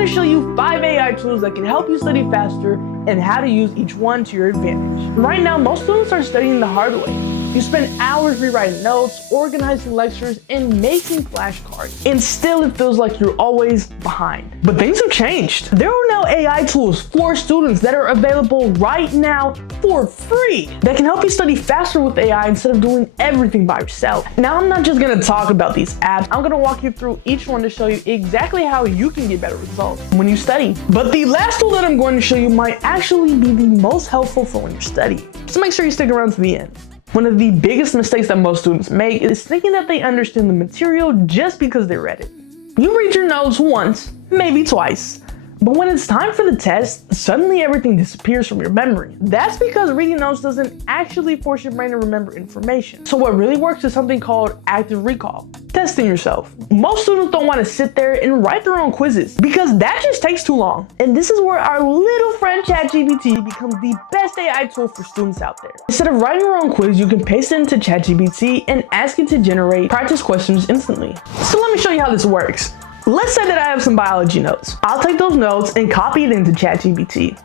going to show you 5 AI tools that can help you study faster and how to use each one to your advantage. Right now, most students are studying the hard way. You spend hours rewriting notes, organizing lectures, and making flashcards, and still it feels like you're always behind. But things have changed. There are now AI tools for students that are available right now for free that can help you study faster with AI instead of doing everything by yourself. Now, I'm not just gonna talk about these apps, I'm gonna walk you through each one to show you exactly how you can get better results when you study. But the last tool that I'm going to show you might actually be the most helpful for when you're studying. So make sure you stick around to the end. One of the biggest mistakes that most students make is thinking that they understand the material just because they read it. You read your notes once, maybe twice, but when it's time for the test, suddenly everything disappears from your memory. That's because reading notes doesn't actually force your brain to remember information. So what really works is something called active recall, testing yourself. Most students don't want to sit there and write their own quizzes because that just takes too long. And this is where our little friend ChatGPT becomes the best AI tool for students out there. Instead of writing your own quiz, you can paste it into ChatGPT and ask it to generate practice questions instantly. So let me show you how this works. Let's say that I have some biology notes. I'll take those notes and copy it into ChatGPT.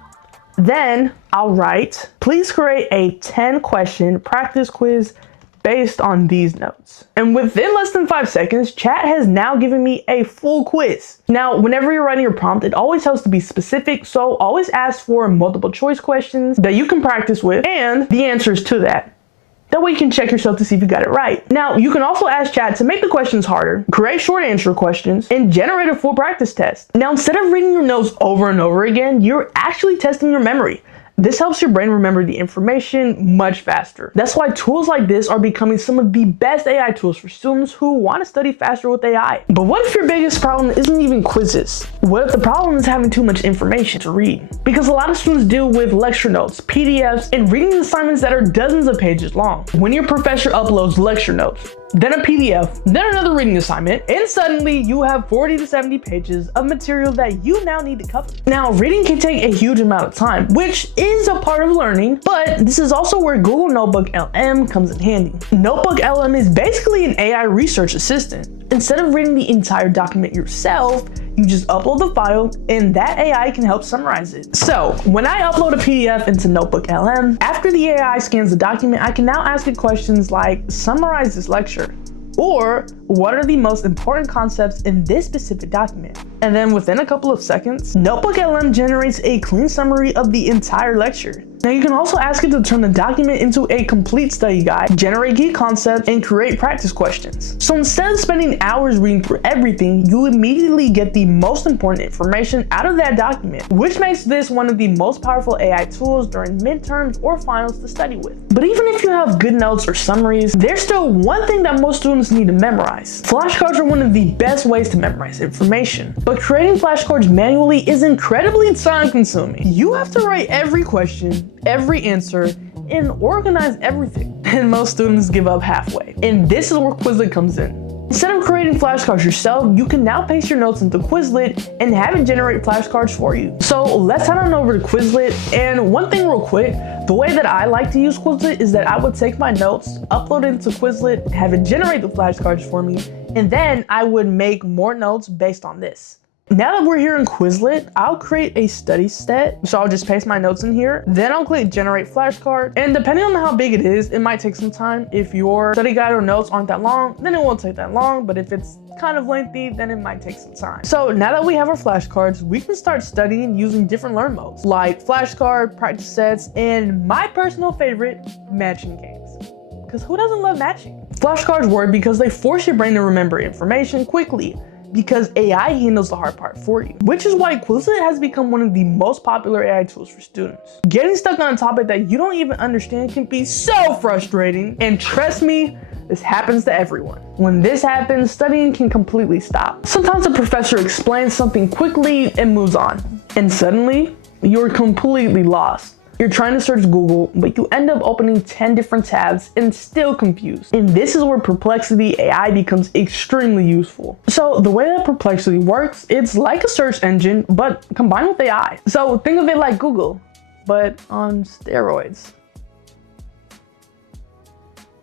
Then I'll write, please create a 10-question practice quiz based on these notes. And within less than 5 seconds, Chat has now given me a full quiz. Now, whenever you're writing your prompt, it always helps to be specific, so always ask for multiple choice questions that you can practice with and the answers to that. That way you can check yourself to see if you got it right. Now, you can also ask Chat to make the questions harder, create short answer questions, and generate a full practice test. Now, instead of reading your notes over and over again, you're actually testing your memory. This helps your brain remember the information much faster. That's why tools like this are becoming some of the best AI tools for students who want to study faster with AI. But what if your biggest problem isn't even quizzes? What if the problem is having too much information to read? Because a lot of students deal with lecture notes, PDFs, and reading assignments that are dozens of pages long. When your professor uploads lecture notes, then a PDF, then another reading assignment, and suddenly you have 40 to 70 pages of material that you now need to cover. Now, reading can take a huge amount of time, which is a part of learning, but this is also where Google Notebook LM comes in handy. Notebook LM is basically an AI research assistant. Instead of reading the entire document yourself, you just upload the file and that AI can help summarize it. So when I upload a PDF into Notebook LM, after the AI scans the document, I can now ask it questions like, summarize this lecture, or what are the most important concepts in this specific document? And then within a couple of seconds, Notebook LM generates a clean summary of the entire lecture. Now you can also ask it to turn the document into a complete study guide, generate key concepts, and create practice questions. So instead of spending hours reading through everything, you immediately get the most important information out of that document, which makes this one of the most powerful AI tools during midterms or finals to study with. But even if you have good notes or summaries, there's still one thing that most students need to memorize. Flashcards are one of the best ways to memorize information, but creating flashcards manually is incredibly time-consuming. You have to write every question, every answer, and organize everything. And most students give up halfway. And this is where Quizlet comes in. Instead of creating flashcards yourself, you can now paste your notes into Quizlet and have it generate flashcards for you. So let's head on over to Quizlet. And one thing real quick, the way that I like to use Quizlet is that I would take my notes, upload it into Quizlet, have it generate the flashcards for me, and then I would make more notes based on this. Now that we're here in Quizlet, I'll create a study set. So I'll just paste my notes in here. Then I'll click generate flashcard. And depending on how big it is, it might take some time. If your study guide or notes aren't that long, then it won't take that long. But if it's kind of lengthy, then it might take some time. So now that we have our flashcards, we can start studying using different learn modes like flashcard, practice sets, and my personal favorite, matching games. Because who doesn't love matching? Flashcards work because they force your brain to remember information quickly, because AI handles the hard part for you, which is why Quizlet has become one of the most popular AI tools for students. Getting stuck on a topic that you don't even understand can be so frustrating, and trust me, this happens to everyone. When this happens, studying can completely stop. Sometimes a professor explains something quickly and moves on, and suddenly you're completely lost. You're trying to search Google, but you end up opening 10 different tabs and still confused. And this is where Perplexity AI becomes extremely useful. So the way that Perplexity works, it's like a search engine, but combined with AI. So think of it like Google, but on steroids.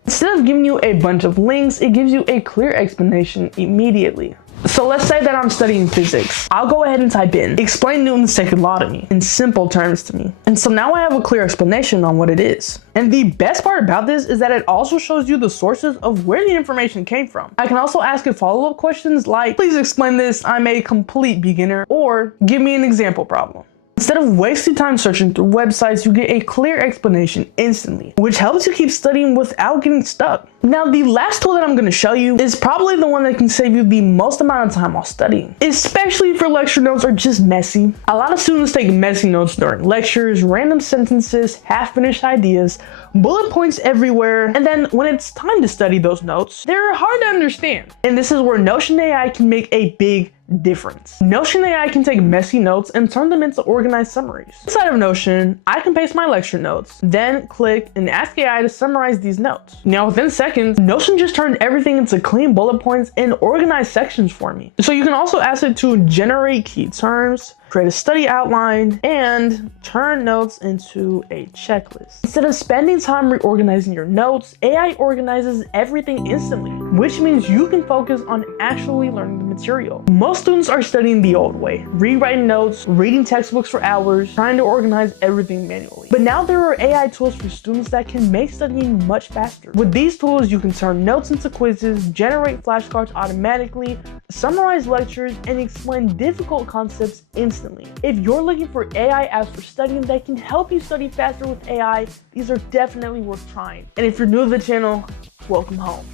Instead of giving you a bunch of links, it gives you a clear explanation immediately. So let's say that I'm studying physics. I'll go ahead and type in, explain Newton's second law to me in simple terms to me. And so now I have a clear explanation on what it is. And the best part about this is that it also shows you the sources of where the information came from. I can also ask it follow-up questions like, please explain this, I'm a complete beginner, or give me an example problem. Instead of wasting time searching through websites, you get a clear explanation instantly, which helps you keep studying without getting stuck. Now, the last tool that I'm going to show you is probably the one that can save you the most amount of time while studying, especially if your lecture notes are just messy. A lot of students take messy notes during lectures, random sentences, half-finished ideas, bullet points everywhere, and then when it's time to study those notes, they're hard to understand. And this is where Notion AI can make a big difference. Notion AI can take messy notes and turn them into organized summaries. Inside of Notion, I can paste my lecture notes, then click and ask AI to summarize these notes. Now within seconds, Notion just turned everything into clean bullet points and organized sections for me. So you can also ask it to generate key terms, create a study outline, and turn notes into a checklist. Instead of spending time reorganizing your notes, AI organizes everything instantly, which means you can focus on actually learning the material. Most students are studying the old way, rewriting notes, reading textbooks for hours, trying to organize everything manually. But now there are AI tools for students that can make studying much faster. With these tools, you can turn notes into quizzes, generate flashcards automatically, summarize lectures, and explain difficult concepts instantly. If you're looking for AI apps for studying that can help you study faster with AI, these are definitely worth trying. And if you're new to the channel, welcome home.